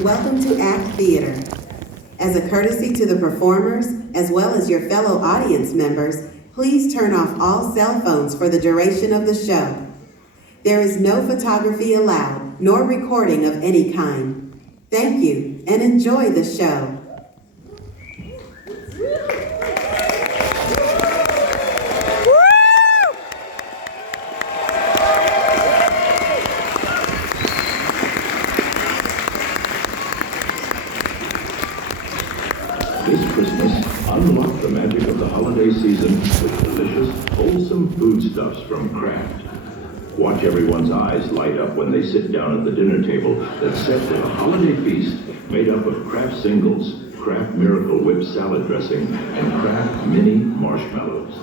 and welcome to ACT Theater. As a courtesy to the performers, as well as your fellow audience members, please turn off all cell phones for the duration of the show. There is no photography allowed, nor recording of any kind. Thank you, and enjoy the show. This Christmas, unlock the magic of the holiday season with delicious, wholesome foodstuffs from Kraft. Watch everyone's eyes light up when they sit down at the dinner table that's set with a holiday feast made up of Kraft Singles, Kraft Miracle Whip salad dressing, and Kraft Mini marshmallows.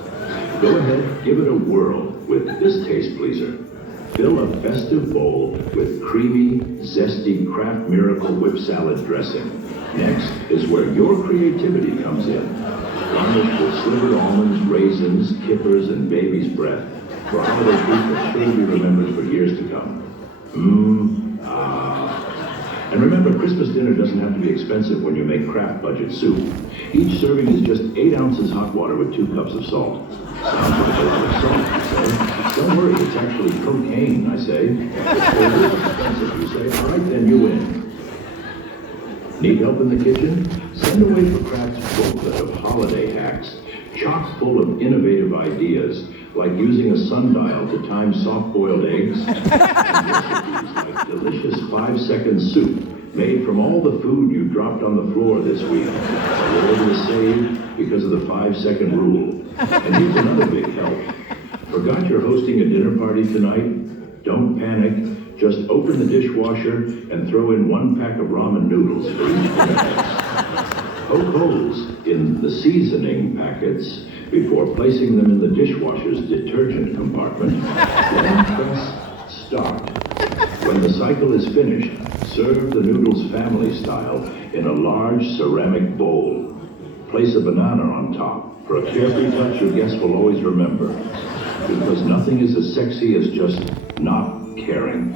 Go ahead, give it a whirl with this taste pleaser. Fill a festive bowl with creamy, zesty Kraft Miracle Whip salad dressing. Next is where your creativity comes in. Garnished with slivered almonds, raisins, kippers, and baby's breath for a holiday treat that sure be remembered for years to come. And remember, Christmas dinner doesn't have to be expensive when you make Kraft budget soup. Each serving is just 8 ounces hot water with 2 cups of salt. Sounds like a lot of salt, you say. Don't worry, it's actually cocaine, I say. It's expensive, you say. All right, then you win. Need help in the kitchen? Send away for Kraft's booklet of holiday hacks, chock full of innovative ideas, like using a sundial to time soft-boiled eggs, and recipes like delicious 5-second soup made from all the food you dropped on the floor this week. You're able to save because of the 5-second rule. And here's another big help. Forgot you're hosting a dinner party tonight? Don't panic. Just open the dishwasher and throw in 1 pack of ramen noodles for each dinner. Poke holes in the seasoning packets before placing them in the dishwasher's detergent compartment. Then press start. When the cycle is finished, serve the noodles family style in a large ceramic bowl. Place a banana on top for a carefree touch your guests will always remember. Because nothing is as sexy as just not caring.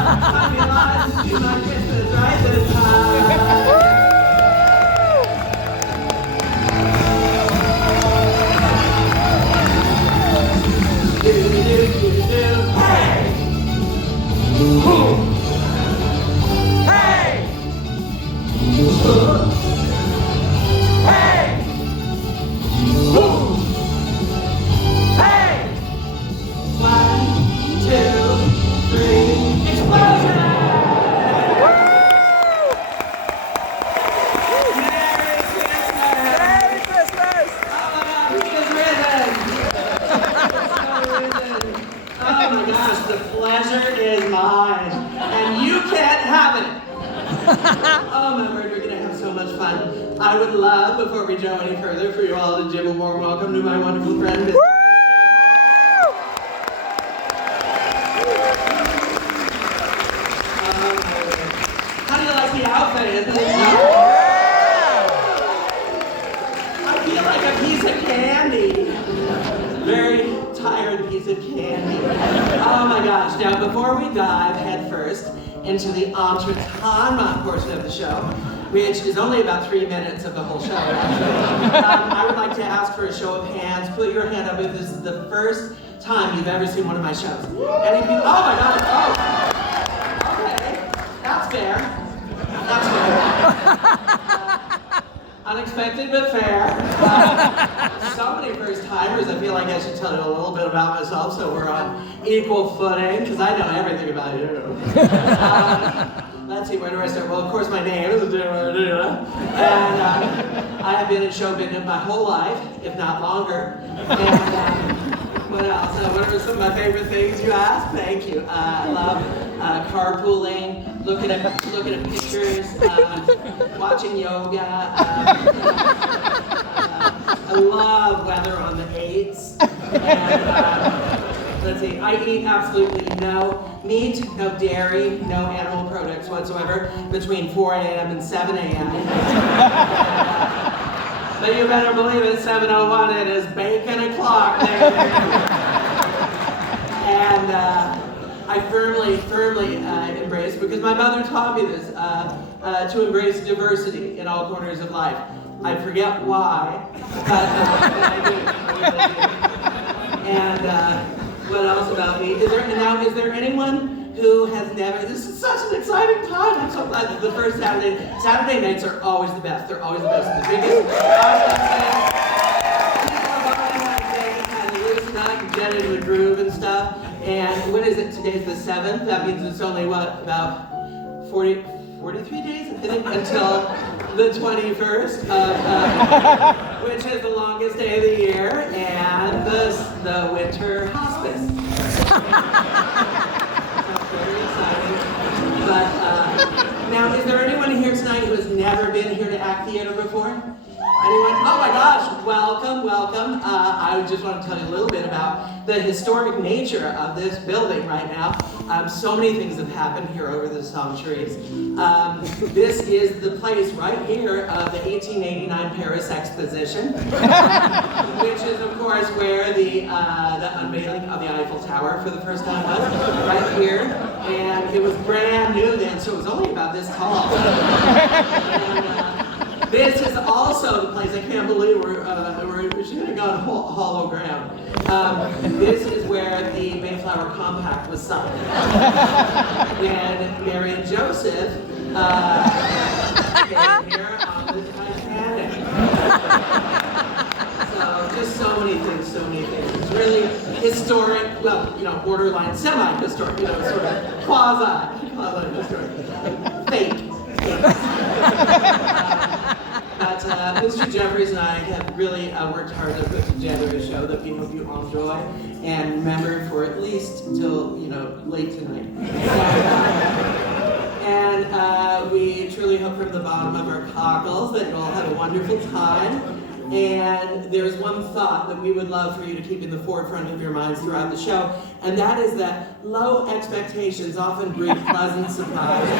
I'm I would love, before we go any further, for you all to give a warm welcome to my wonderful friend, Mr. How do you like the outfit? Isn't it? I feel like a piece of candy. Very tired piece of candy. Oh my gosh. Now, before we dive headfirst into the entertainment portion of the show, which is only about 3 minutes of the whole show, actually, I would like to ask for a show of hands. Put your hand up if this is the first time you've ever seen one of my shows. Any people? Oh my God! Oh, okay, that's fair. That's fair. Unexpected but fair. So many first timers. I feel like I should tell you a little bit about myself, so we're on equal footing, because I know everything about you. Let's see, where do I start? Well, of course, my name is and I have been in show business my whole life, if not longer. And what else? What are some of my favorite things you ask? Thank you. I love carpooling, looking at pictures, watching yoga. I love weather on the 8s. And let's see, I eat absolutely no meat, no dairy, no animal products whatsoever between 4 a.m. and 7 a.m. But you better believe it, 7:01, it is bacon o'clock there. And I firmly embrace, because my mother taught me this, to embrace diversity in all corners of life. I forget why, but I do. And what else about me? Is there anyone who has never, this is such an exciting time. I'm so glad that the first Saturday nights are always the best. They're always the best. The biggest. Kind of loosen up and get into a groove and stuff. And what is it? Today's the 7th. That means it's only what, about 43 days, I think, until the 21st, which is the longest day of the year, and the winter hospice. That's very exciting. But now, is there anyone here tonight who has never been here to Act Theater before? Anyone? Oh my gosh, welcome. I just want to tell you a little bit about the historic nature of this building right now. So many things have happened here over the centuries. This is the place right here of the 1889 Paris Exposition, which is of course where the unveiling of the Eiffel Tower for the first time was, right here. And it was brand new then, so it was only about this tall. And, this is also the place, I can't believe we're shooting on hollow ground. This is where the Mayflower Compact was signed. When Mary and Joseph came here on the Titanic. So, just so many things. It's really historic, well, borderline semi-historic, sort of quasi-historic. Fake. But Mr. Jeffries and I have really worked hard to put together a show that we hope you all enjoy and remember for at least till, late tonight. And we truly hope from the bottom of our cockles that you all have a wonderful time. And there's one thought that we would love for you to keep in the forefront of your minds throughout the show, and that is that low expectations often bring pleasant surprises.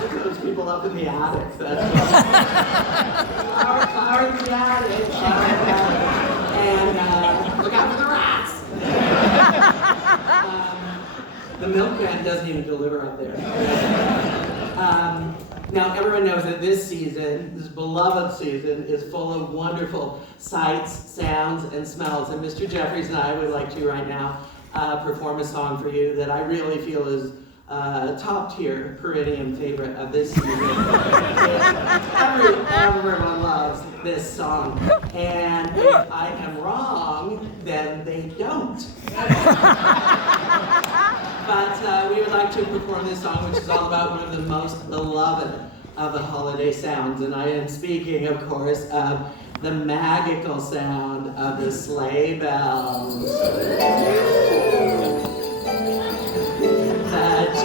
Look at those people up in the attics. Flower in the attic. And look out for the rats. The milk van doesn't even deliver up there. Now, everyone knows that this beloved season, is full of wonderful sights, sounds, and smells. And Mr. Jeffries and I would like to right now perform a song for you that I really feel is top tier, perennial favorite of this season. Everyone loves this song. And if I am wrong, then they don't. But we would like to perform this song, which is all about one of the most beloved of the holiday sounds. And I am speaking, of course, of the magical sound of the sleigh bells.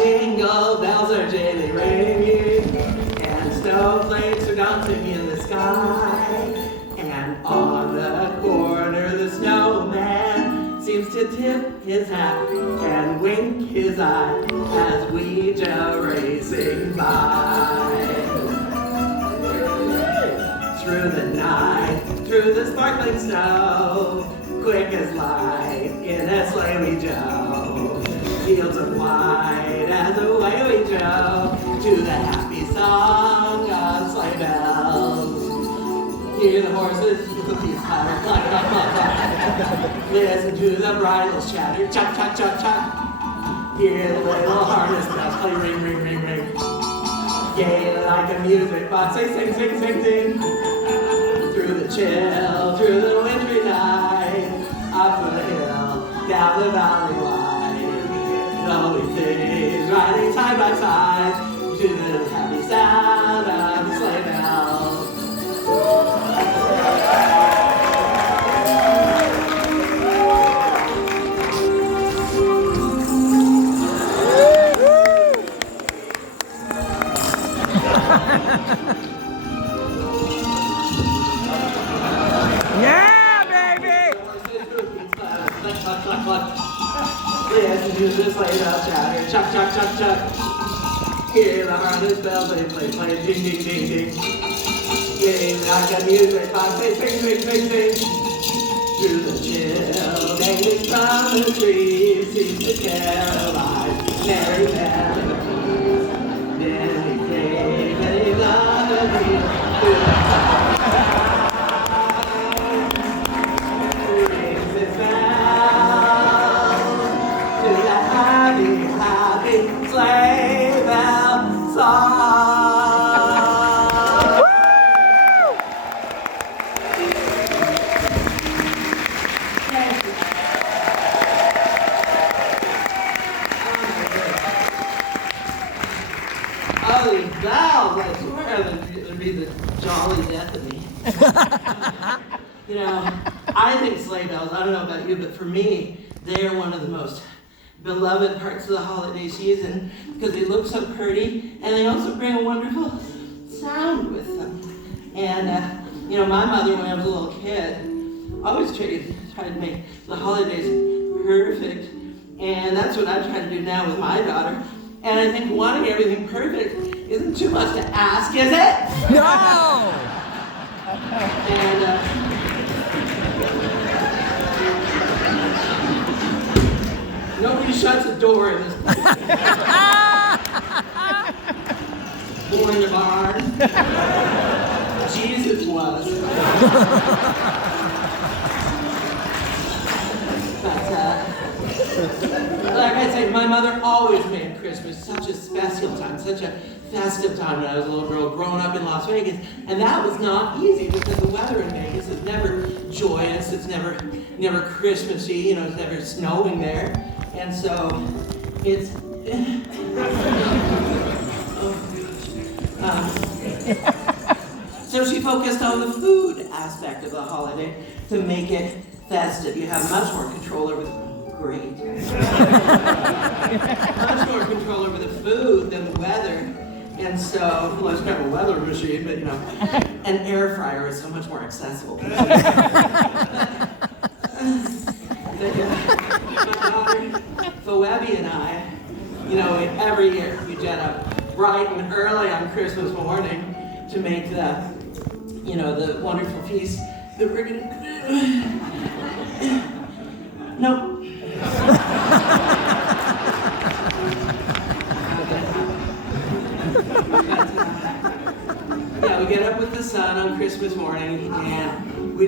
Jingle bells are daily ringing, and snowflakes are dancing in the sky. And on the corner, the snowman seems to tip his hat and wink his eye as we go racing by. Through the night, through the sparkling snow, quick as light, in a sleigh we go. Fields are wide as away we go, to the happy song of sleigh bells. Hear the horses' hooves clatter, clack, clack, clack, clack. Listen to the bridles chatter, chuck, chuck, chuck, chuck. Hear the little harness bells play, ring, ring, ring, ring. Gay like a music box, sing, sing, sing, sing, sing. Through the chill, through the wintry night, up the hill, down the valley wide. Lonely things riding side by side to the happy sound of sleigh bells. Yeah, baby! Listen to the sleigh bells chatter, chuck, chuck, chuck, chuck. Hear the harness bells they play, play, ding, ding, ding, ding. Gay like a music box, they sing, sing, sing, sing. Through the chill, dangling from the trees, seems to carolize, merry melodies. Then we play, many melodies through the sky. Rings its bell to the happy, happy sleigh bell song. Oh, these bells, I swear they'd be the jolly death of me. You know, I think sleigh bells, I don't know about you, but for me, they are one of the most beloved parts of the holiday season because they look so pretty and they also bring a wonderful sound with them. And, you know, my mother, when I was a little kid, always tried to make the holidays perfect. And that's what I try to do now with my daughter. And I think wanting everything perfect isn't too much to ask, is it? No! And nobody shuts a door in this place. Born in the barn. Jesus was. But like I say, my mother always made Christmas such a special time, such a festive time when I was a little girl growing up in Las Vegas. And that was not easy because the weather in Vegas is never joyous, it's never Christmassy, you know, it's never snowing there. And so it's so she focused on the food aspect of the holiday to make it festive. You have much more control over the great. Much more control over the food than the weather. And so, well, it's kind of a weather machine, but you know, an air fryer is so much more accessible. My daughter, Phoebe, and I, you know, every year we get up bright and early on Christmas morning to make the, you know, the wonderful feast that we're gonna. Nope. Yeah, we get up with the sun on Christmas morning and we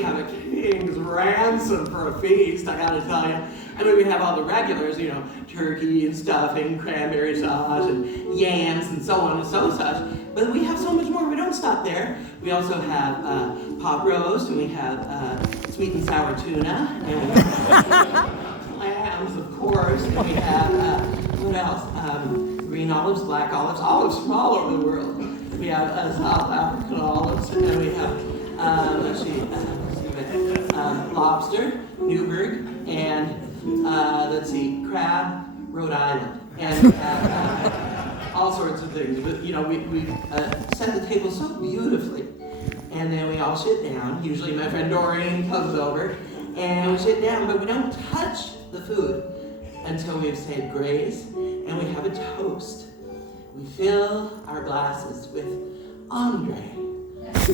have a king's ransom for a feast, I gotta tell you. I mean, we have all the regulars, you know, turkey and stuffing, cranberry sauce and yams and so on and so such. But we have so much more, we don't stop there. We also have pot roast and we have sweet and sour tuna and we have clams, of course, and we have, what else? Green olives, black olives from all over the world. We have South African olives, and we have, lobster, Newburgh, and, crab, Rhode Island, and all sorts of things. But, you know, we set the table so beautifully, and then we all sit down. Usually my friend Doreen comes over, and we sit down, but we don't touch the food until we've said grace, and we have a toast. We fill our glasses with Andre for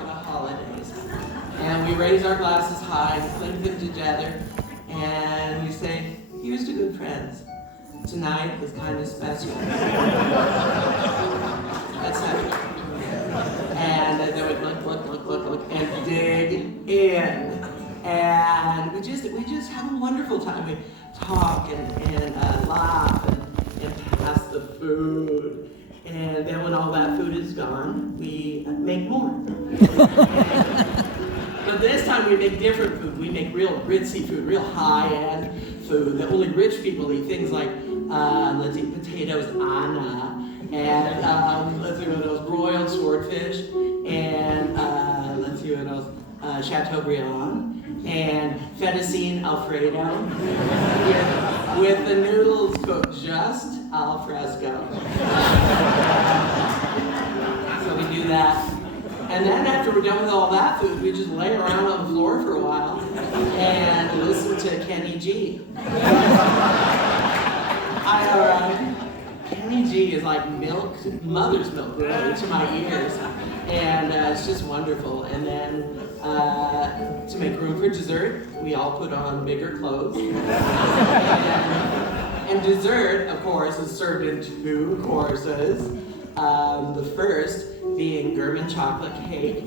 the holidays. And we raise our glasses high, clink them together, and we say, here's to good friends. Tonight is kind of special. That's it. And then we look, and dig in. And we just have a wonderful time. We talk and laugh and pass the food. And then when all that food is gone, we make more. But this time we make different food. We make real ritzy food, real high-end food that only rich people eat. Things like, let's eat potatoes Anna, and let's see what else, broiled swordfish, and let's see what else, Chateaubriand, and fettuccine Alfredo, with the noodles cooked just al fresco. So we do that. And then after we're done with all that food, we just lay around on the floor for a while and listen to Kenny G. I know, right? Kenny G is like milk, mother's milk, really, to my ears. And it's just wonderful. And then to make room for dessert, we all put on bigger clothes. And dessert, of course, is served in 2 courses. The first being German chocolate cake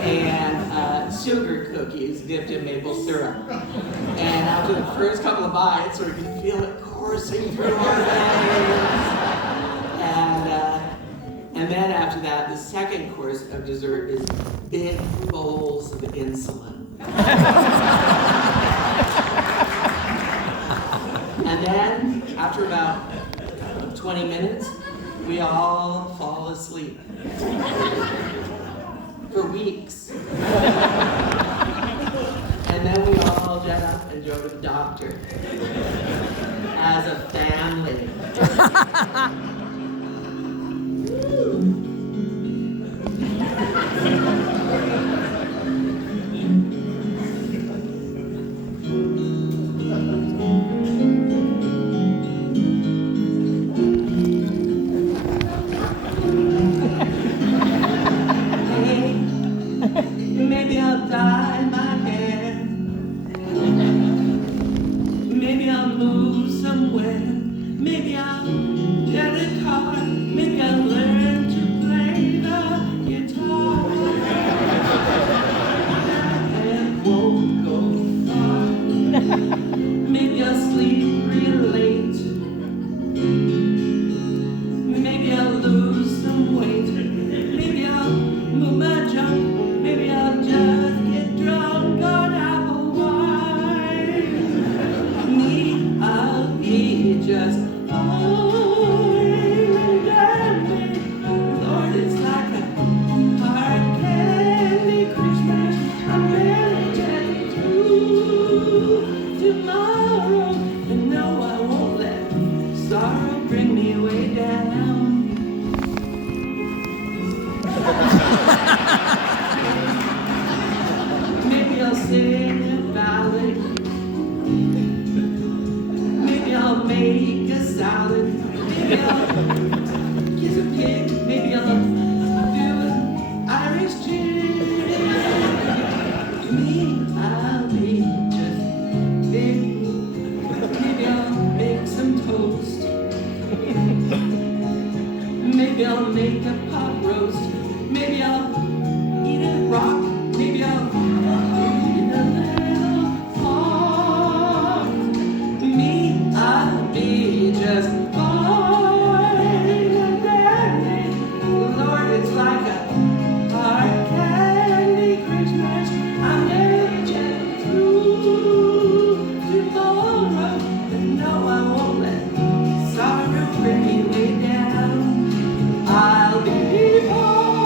and sugar cookies dipped in maple syrup. And after the first couple of bites, we can feel it coursing through our veins. And then after that, the second course of dessert is big bowls of insulin. And then, after about 20 minutes, we all fall asleep. For weeks. And then we all get up and go to the doctor. As a family. Maybe I'll dye my hair. Maybe I'll move somewhere. Maybe I'll get a car. Maybe I'll learn to play the guitar. And won't go far. Maybe I'll sleep real late. Maybe I'll lose some weight. Maybe I'll move my junk. Maybe I'll just get drunk on apple wine. Me, I'll be just fine and dandy. Lord, it's like a hard candy Christmas. I'm barely getting through tomorrow. And no, I won't let sorrow bring me way down. Maybe I'll sing a ballad. Maybe I'll make a salad. Maybe I'll kiss a pig. Maybe I'll do an Irish gin. Me, I'll be just big. Maybe I'll make some toast. Maybe I'll make a pot roast. Maybe I'll eat a rock. Maybe I'll eat a little hog. Me, I'll be just fine and dandy. Lord, it's like a hard candy Christmas. I'm getting through tomorrow. And no, I won't let sorrow bring me way down. I'll be born.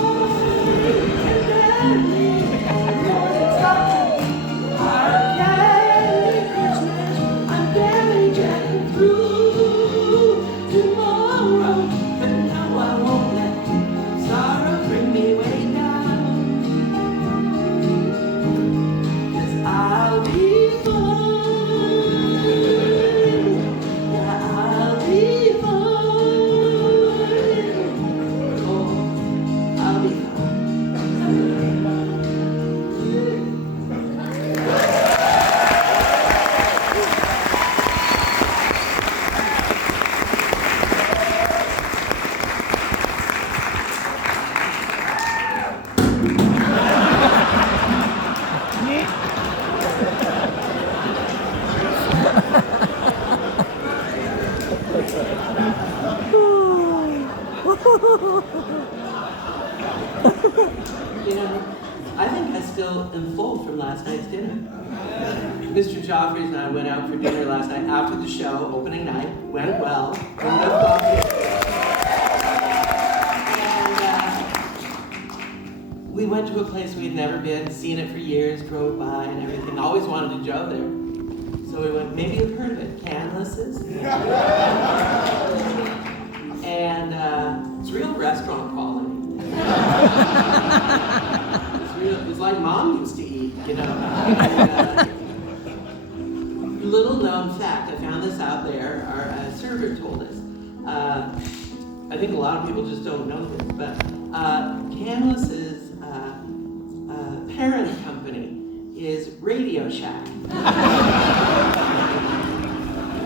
still in full from last night's dinner. Mr. Joffreys and I went out for dinner last night after the show, opening night. Went well. We went to a place we had never been, seen it for years, drove by and everything. Always wanted to go there. So we went, maybe you've heard of it, Canlis's. And it's real restaurant quality. It's like Mom used to eat, you know. And, little known fact, I found this out there, our server told us. I think a lot of people just don't know this, but Canlis's parent company is Radio Shack. You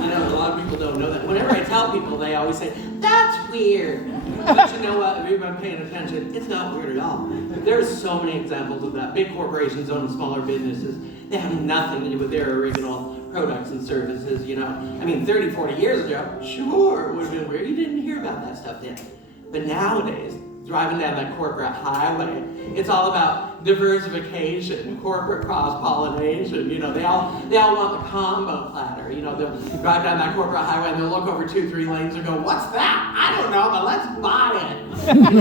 know, a lot of people don't know that. Whenever I tell people, they always say, that's weird. But you know what, if you've been paying attention, it's not weird at all. There's so many examples of that. Big corporations owning smaller businesses. They have nothing to do with their original products and services, you know. I mean, 30, 40 years ago, sure, it would have been weird. You didn't hear about that stuff then. But nowadays, driving down that corporate highway, it's all about diversification, corporate cross-pollination. You know, they all want the combo platter. You know, they'll drive down that corporate highway and they'll look over 2-3 lanes and go, what's that? I don't know, but let's buy it. You know?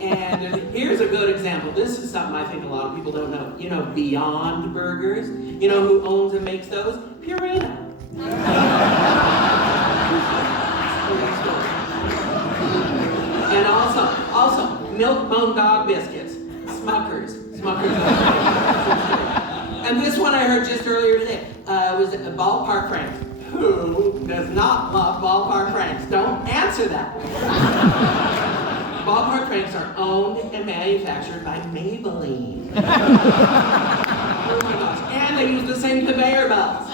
And here's a good example. This is something I think a lot of people don't know. You know, Beyond Burgers. You know who owns and makes those? Purina. And also, Milk Bone Dog Biscuits, Smuckers. And this one I heard just earlier today was Ballpark Franks. Who does not love Ballpark Franks? Don't answer that. Ballpark Franks are owned and manufactured by Maybelline. Oh my gosh, and they use the same conveyor belts. I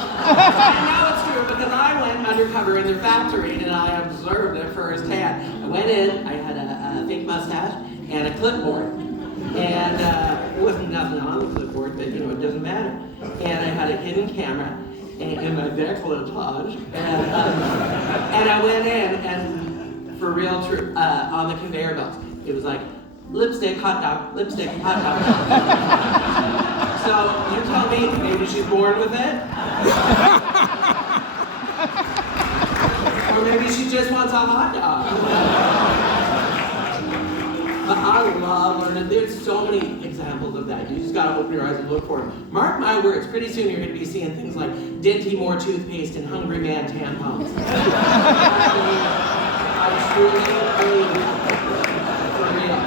know it's true because I went undercover in their factory and I observed it firsthand. I went in, I had a fake mustache and a clipboard. And there wasn't nothing on the clipboard, but you know, it doesn't matter. And I had a hidden camera in my decolletage. And I went in and for real true, on the conveyor belts, it was like, lipstick, hot dog, lipstick, hot dog. So you tell me, maybe she's born with it? Or maybe she just wants a hot dog. But I love learning. There's so many examples of that. You just gotta open your eyes and look for them. Mark my words, pretty soon you're gonna be seeing things like Dinty Moore toothpaste and Hungry Man tampons. I truly believe for real.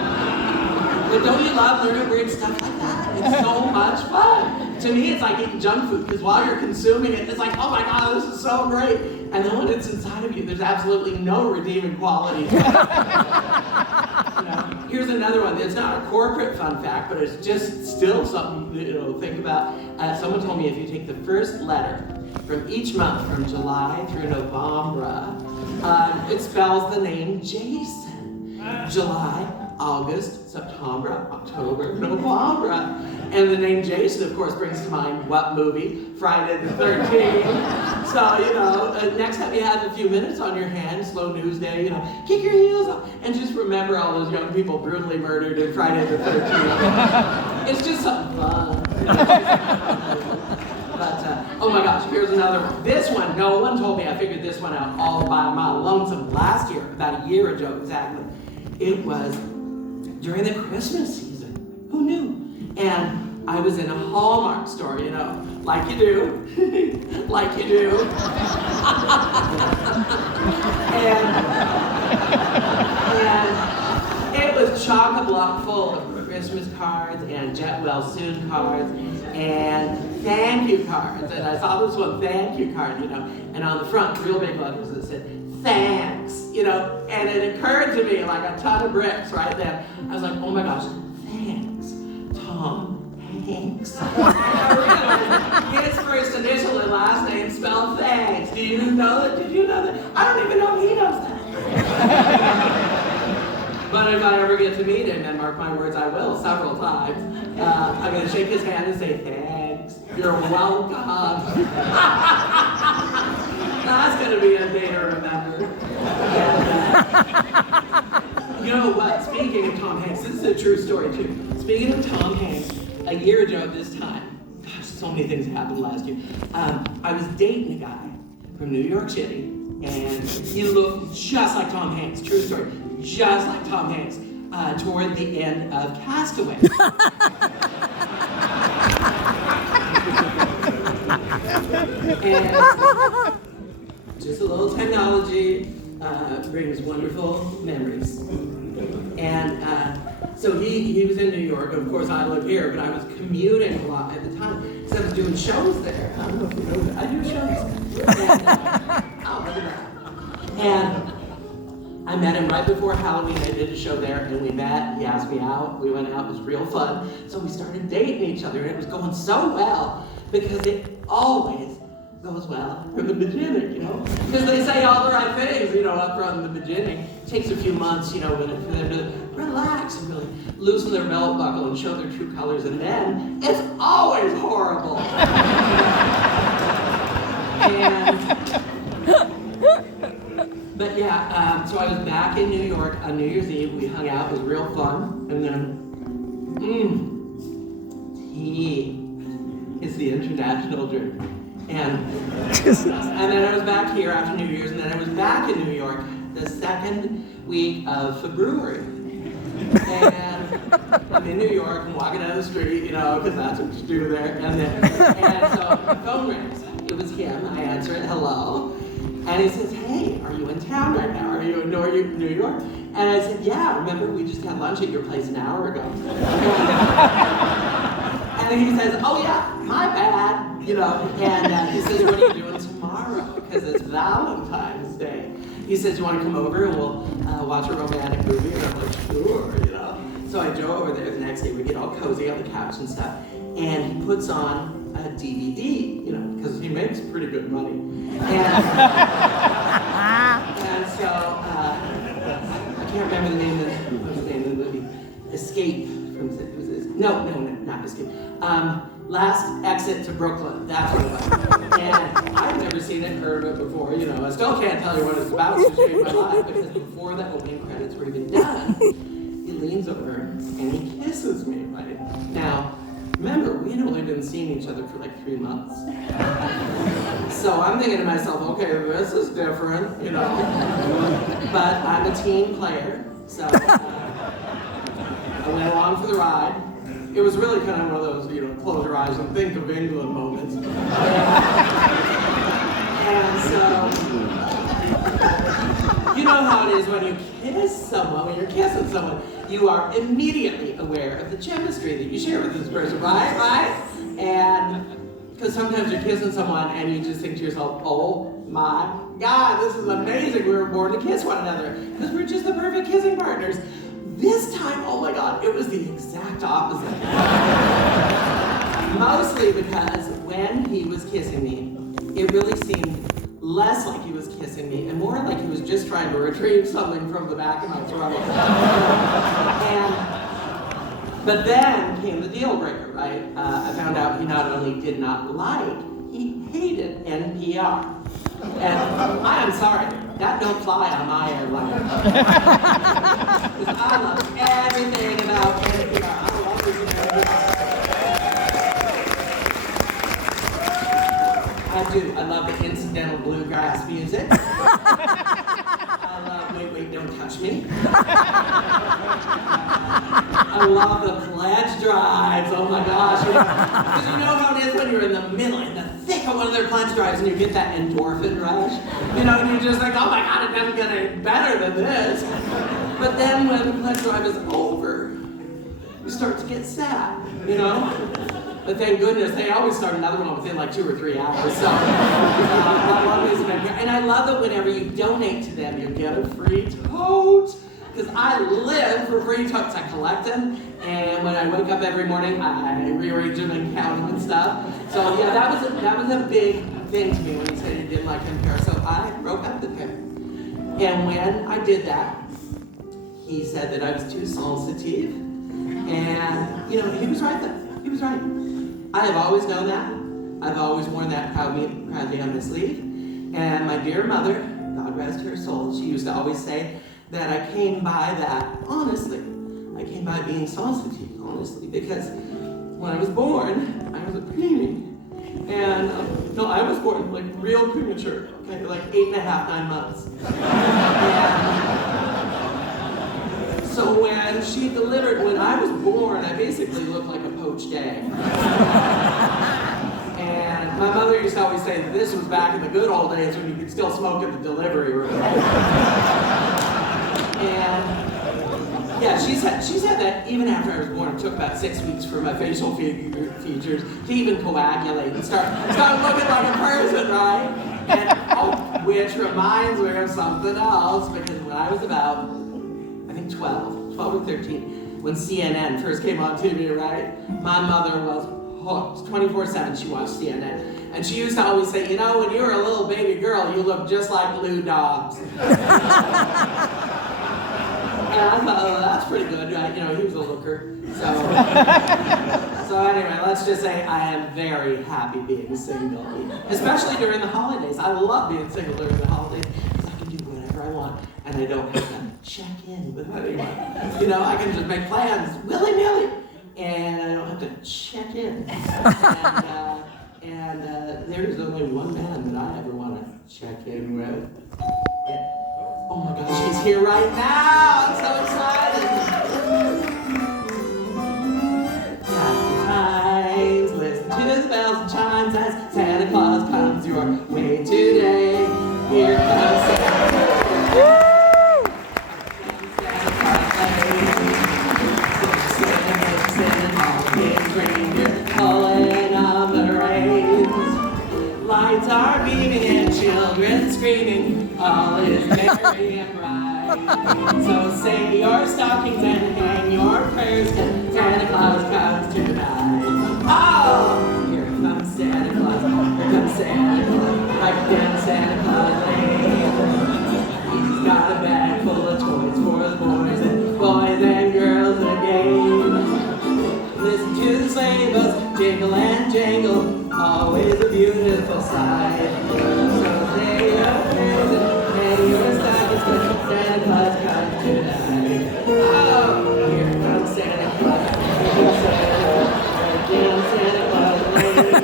But don't you love learning weird stuff like that? It's so much fun. To me, it's like eating junk food, because while you're consuming it, it's like, oh my God, this is so great. And then when it's inside of you, there's absolutely no redeeming quality. You know, here's another one. It's not a corporate fun fact, but it's just still something to think about. Someone told me if you take the first letter from each month, from July through November, it spells the name Jason. July, August, September, October, November. And the name Jason, of course, brings to mind what movie? Friday the 13th. So, you know, next time you have a few minutes on your hands, slow news day, you know, kick your heels up and just remember all those young people brutally murdered in Friday the 13th. It's just something fun. But, oh my gosh, here's another one. This one, no one told me. I figured this one out all by my lonesome last year, about a year ago exactly. It was during the Christmas season. Who knew? And I was in a Hallmark store, you know, like you do, like you do. and it was chock-a-block full of Christmas cards and Get Well Soon cards and thank you cards. And I saw this one thank you card, you know, and on the front, real big letters that said, thanks, you know, and it occurred to me like a ton of bricks right then. I was like, oh my gosh, thanks, Tom Hanks. And I realized his first initial and last name spelled thanks. Do you know that? Did you know that? I don't even know he knows that. But if I ever get to meet him, and mark my words, I will several times, I'm going to shake his hand and say, thanks, you're welcome. That's going to be a day to remember. And, you know what? Speaking of Tom Hanks, this is a true story too. Speaking of Tom Hanks, a year ago at this time, gosh, so many things happened last year. I was dating a guy from New York City, and he looked just like Tom Hanks, true story, just like Tom Hanks, toward the end of Castaway. And just a little technology brings wonderful memories. And so he was in New York. Of course, I live here, but I was commuting a lot at the time because I was doing shows there. I don't know if you know that. I do shows. And, oh, look at that. And I met him right before Halloween. I did a show there, and we met. He asked me out. We went out. It was real fun. So we started dating each other, and it was going so well because it always goes well from the beginning, you know? Because they say all the right things, you know, up front in the beginning. It takes a few months, you know, for them to relax and really loosen their belt buckle and show their true colors, and then it's always horrible. But yeah, so I was back in New York on New Year's Eve. We hung out, it was real fun, and then, he is the international drink. And then I was back here after New Year's, and then I was back in New York the second week of February. And I'm in New York, I'm walking down the street, you know, because that's what you do there. And so the phone rings. It was him. I answer it, hello. And he says, hey, are you in town right now? Are you in New York? And I said, yeah, remember we just had lunch at your place an hour ago. And then he says, oh yeah, my bad. You know, and he says, what are you doing tomorrow? Because it's Valentine's Day. He says, you want to come over and we'll watch a romantic movie? And I'm like, sure, you know. So I go over there the next day, we get all cozy on the couch and stuff, and he puts on a DVD, you know, because he makes pretty good money. And so, I can't remember the name of the movie. Escape from, no, not Escape. Last Exit to Brooklyn, that's what it was. And I've never seen it, heard of it before, you know. I still can't tell you what it's about, it's changed my life, because before the opening credits were even done, he leans over and he kisses me, right? Now, remember, we had only been seeing each other for like 3 months. So I'm thinking to myself, okay, this is different, you know. But I'm a team player, so I went along for the ride. It was really kind of one of those, you know, close your eyes and think of England moments. And so, you know how it is when you kiss someone, when you're kissing someone, you are immediately aware of the chemistry that you share with this person, right? And because sometimes you're kissing someone and you just think to yourself, oh my God, this is amazing. We were born to kiss one another because we're just the perfect kissing partners. This time, oh my God, it was the exact opposite. Mostly because when he was kissing me, it really seemed less like he was kissing me and more like he was just trying to retrieve something from the back of my throat. But then came the deal breaker, right? I found out he not only did not like, he hated NPR. And I am sorry, that don't fly on my airline. Because I love everything about NPR. I love everything. I do. I love the incidental bluegrass music. I love Wait, Don't Touch Me. I love the pledge drives. Oh my gosh. Because you know how it is when you're in the middle, in the thick of one of their pledge drives and you get that endorphin rush. You know, and you're just like, oh my God, it doesn't get any better than this. But then when the pledge drive is over, you start to get sad, you know? But thank goodness, they always start another one within like 2 or 3 hours. So, I love this. And I love that whenever you donate to them, you get a free tote. Because I live for free totes. I collect them, and when I wake up every morning, I rearrange them and count them and stuff. So yeah, that was a big thing to me when he said he didn't like NPR. So I broke up with him. And when I did that, he said that I was too sensitive. And, you know, he was right then. He was right. I have always known that. I've always worn that proudly on my sleeve. And my dear mother, God rest her soul, she used to always say that I came by that honestly. I came by being sensitive, honestly, because when I was born, I was a preemie. And no, I was born like real premature, okay, like 8.5, 9 months. And so when she delivered, when I was born, I basically looked like a poached egg. And my mother used to always say that this was back in the good old days when you could still smoke in the delivery room. And yeah, she's had that even after I was born. It took about 6 weeks for my facial features to even coagulate and start looking like a person, right? And which reminds me of something else, because when I was about, I think 12 or 13, when CNN first came on TV, right? My mother was hooked. 24/7 she watched CNN. And she used to always say, you know, when you were a little baby girl, you looked just like Lou Dobbs. And I thought, oh, that's pretty good, right? You know, he was a looker. So anyway, let's just say I am very happy being single. Especially during the holidays. I love being single during the holidays because I can do whatever I want and I don't have to check in with anyone. You know, I can just make plans willy-nilly and I don't have to check in. And there's only one man that I ever want to check in with. Oh my gosh, he's here right now! I'm so excited! Happy times, listen to the bells and chimes as Santa Claus comes your way today. Here comes Santa Claus. Pulling on the reins. Lights are beaming and children screaming. All is merry and bright. So say your stockings and hang your prayers, and Santa Claus comes tonight. Oh, here comes Santa Claus. Here comes Santa Claus. Right down Santa Claus Lane. He's got a bag full of toys for the boys and girls again. Listen to the sleigh bells jingle and jangle. Always a beautiful sight. So say your prayers and hang your stockings, Santa Claus comes tonight. Oh, here comes Santa Claus. Here comes Santa Claus. Down Santa Claus Lane. He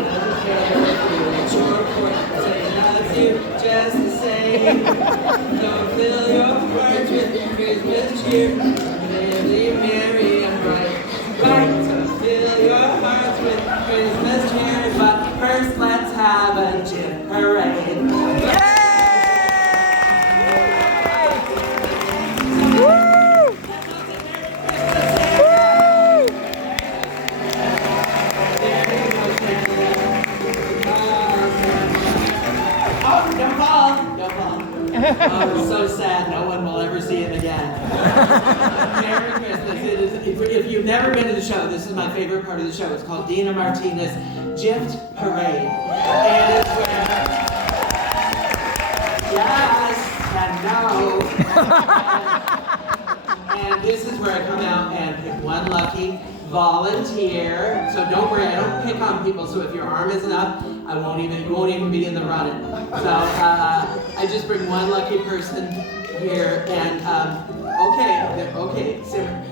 doesn't care if you're in short court. Say loves you just the same. So fill your heart with Christmas cheer. Live merry and bright. Right, so fill your hearts with Christmas cheer. But first, let's have a Jif parade. Oh, it's so sad. No one will ever see him again. Merry Christmas. If you've never been to the show, this is my favorite part of the show. It's called Dina Martinez Gift Parade. And it's where... Yes and no. And this is where I come out and pick one lucky volunteer. So don't worry, I don't pick on people. So if your arm isn't up, you won't even be in the running. So I just bring one lucky person here, and okay, simmer.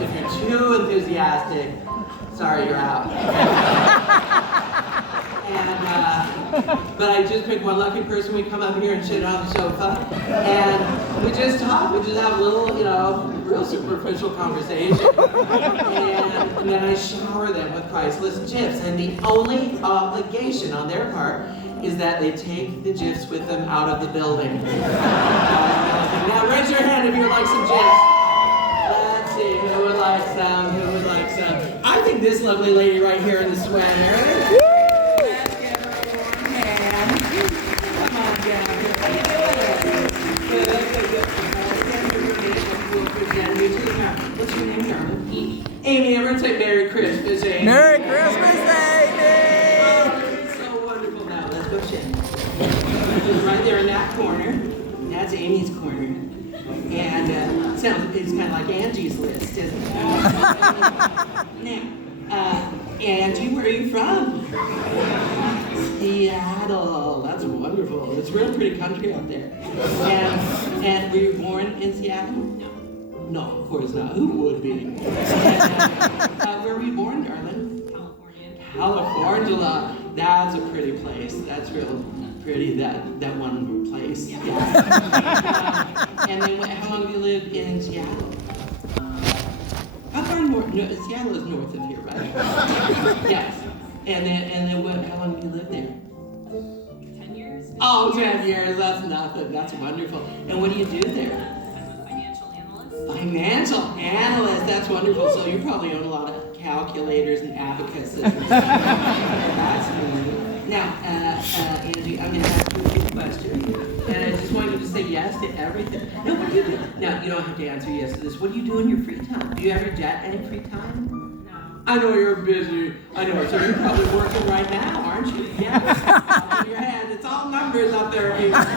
If you're too enthusiastic, sorry, you're out. And but I just pick one lucky person. We come up here and sit on the sofa, and we just talk. We just have a little, real superficial conversation, and then I shower them with priceless gifts. And the only obligation on their part is that they take the gifts with them out of the building. Now raise your hand if you would like some gifts. Let's see, who would like some? I think this lovely lady right here in the sweater. Let's give her a warm hand. Come on down here. What's your name, darling? Amy, everyone say Merry Christmas, Amy. Merry Christmas, Amy! So wonderful. Now, let's go sit. Right there in that corner. That's Amy's corner. And it's kind of like Angie's list, isn't it? Now, Angie, where are you from? Seattle. That's wonderful. It's real pretty country out there. And were you born in Seattle? No. No, of course not. Who would be? Where were you born, darling? California. That's a pretty place. That's real pretty, that one place. Yeah. And then how long have you lived in Seattle? How far north? No, Seattle is north of here, right? Yes. And then how long have you lived there? 10 years. Oh, 10 years. That's nothing. That's wonderful. And what do you do there? I'm a financial analyst. Financial analyst. That's wonderful. So you probably own a lot of calculators and abacuses. That's neat. Now, Angie, I'm going to ask you a few questions, and I just want you to say yes to everything. Now, what do you do? Now, you don't have to answer yes to this. What do you do in your free time? Do you ever jet any free time? No. I know you're busy. I know. So you're probably working right now, aren't you? Yes. Up in your head. It's all numbers up there. And then,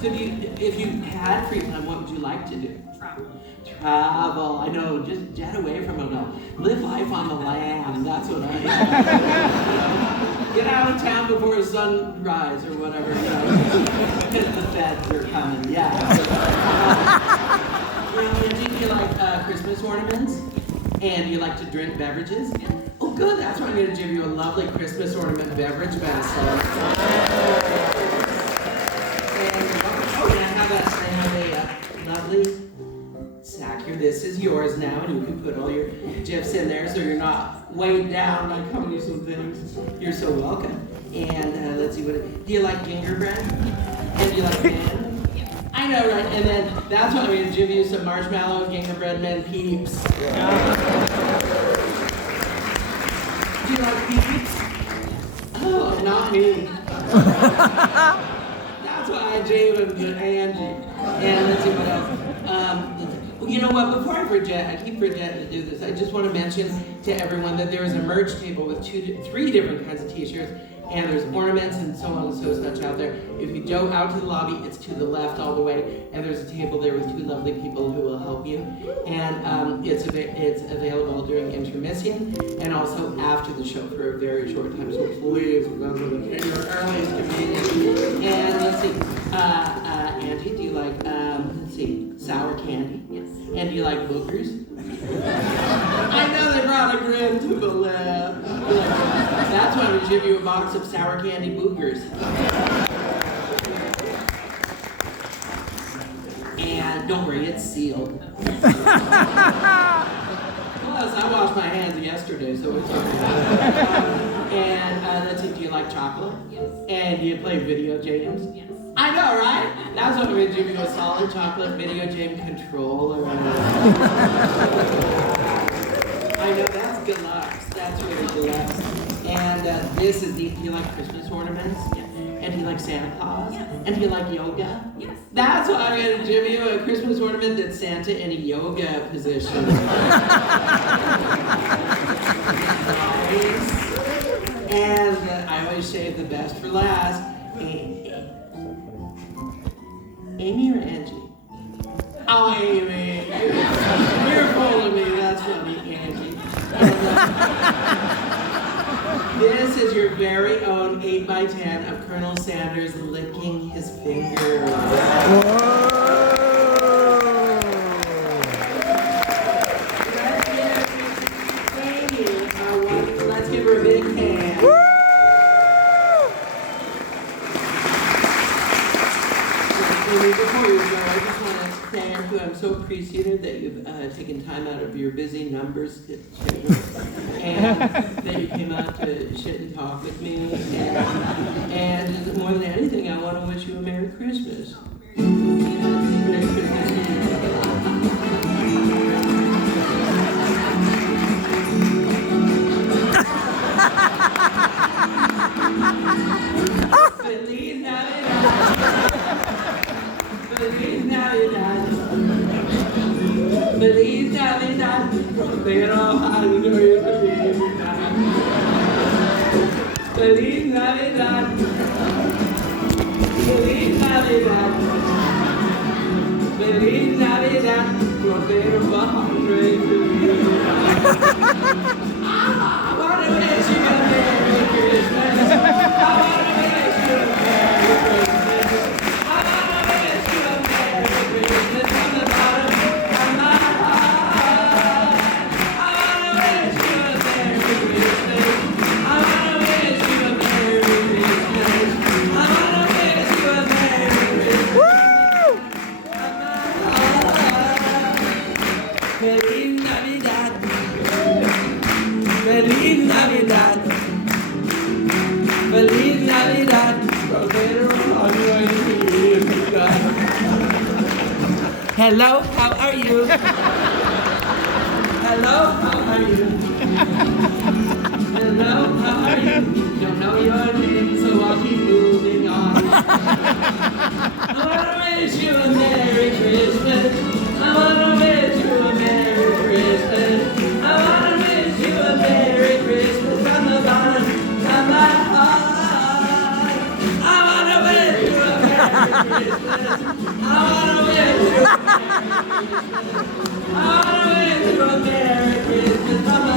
so if you had free time, what would you like to do? Travel. I know. Just jet away from it all. Live life on the lam. That's what I do. Get out of town before sunrise or whatever. Because the feds are coming. Yeah. Do you like Christmas ornaments? And you like to drink beverages? Yeah. Oh, good. That's why I'm going to give you a lovely Christmas ornament beverage vessel. And I have a lovely sack here. This is yours now, and you can put all your gifts in there so you're not weighed down by coming to some things. You're so welcome. And let's see, do you like gingerbread? And do you like men? I know, right? And then that's why I'm going to give you some marshmallow gingerbread men peeps. Do you like peeps? Oh, not me. That's why I gave them to Angie. And let's see what else. You know what? Before I keep forgetting to do this. I just want to mention to everyone that there is a merch table with 3 different kinds of T-shirts, and there's ornaments and so on and so such out there. If you go out to the lobby, it's to the left all the way, and there's a table there with 2 lovely people who will help you. And it's available during intermission and also after the show for a very short time. So please remember to pay your earliest convenience. And let's see, Angie, do you like sour candy? Yes. And do you like boogers? I know they brought a grin to the left. That's why I'm going to give you a box of sour candy boogers. And don't worry, it's sealed. Plus, I washed my hands yesterday, so it's okay. And let's see, do you like chocolate? Yes. And do you play video games? Yes. I know, right? That's what I'm going to give you, a solid chocolate video game controller. I know, that's deluxe. That's really deluxe. And this is do you like Christmas ornaments? Yes. And do you like Santa Claus? Yes. And do you like yoga? Yes. That's why I'm going to give you a Christmas ornament that's Santa in a yoga position. Nice. And I always save the best for last. Amy or Angie? Oh, Amy. You're full of me. That's funny, Angie. This is your very own 8x10 of Colonel Sanders licking his finger. Let's give her a big hand. Before you go, I just want to thank you. I'm so appreciative that you've taken time out of your busy numbers schedule and that you came out to sit and talk with me. And more than anything, I want to wish you a Merry Christmas. Merry Christmas. Feliz Navidad. Feliz Navidad. Feliz Navidad. Prospero año y feliz Navidad. Feliz Navidad. Feliz Navidad. Feliz Navidad. Prospero año y feliz Navidad. I want to wish you a Merry Christmas. I want to wish you a Merry Christmas. I want to wish you a Merry Christmas from the bottom Feliz Navidad. Hello, how are you? Hello, how are you? Hello, how are you? Don't know your name, so I'll keep moving on. I wanna wish you a Merry Christmas. I wanna wish you a Merry Christmas. I wanna wish you a Merry Christmas from the bottom of my heart. I wanna wish you a Merry Christmas. I wanna wish you a Merry Christmas. I wanna wish you a Merry Christmas from the